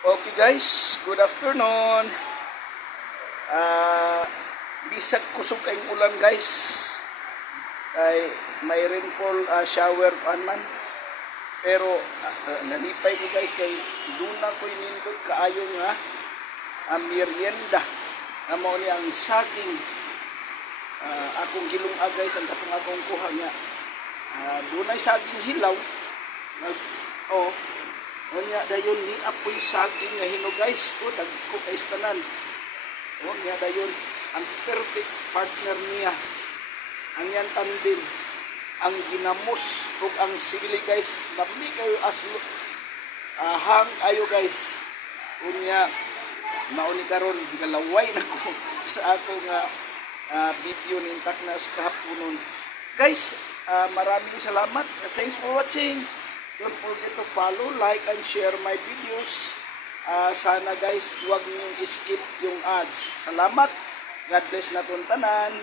Okay guys, good afternoon. Ah, bisag kusog kayong ulan guys. Ay may rainfall shower man. Pero nalipay ko guys kay duna ko nindot kaayo nga merienda. Amo ni ang saging akong gilunga guys ang katong akong kuha nga. Dunay saging hilaw. Oh, unya dayon ni apoy saging nga hinog guys. O dagko kay tanan. O niya dayon ang perfect partner niya. Ang yan tandem. Ang ginamos ug ang sili guys. Lami kayo aslo. Hang ayo guys. Unya mauni karon galaway na ko sa ako nga video nintak na sa kahaponon. Guys, maraming salamat. Thanks for watching. Don't forget to follow, like, and share my videos. Sana guys, huwag niyong skip yung ads. Salamat. God bless na tanan.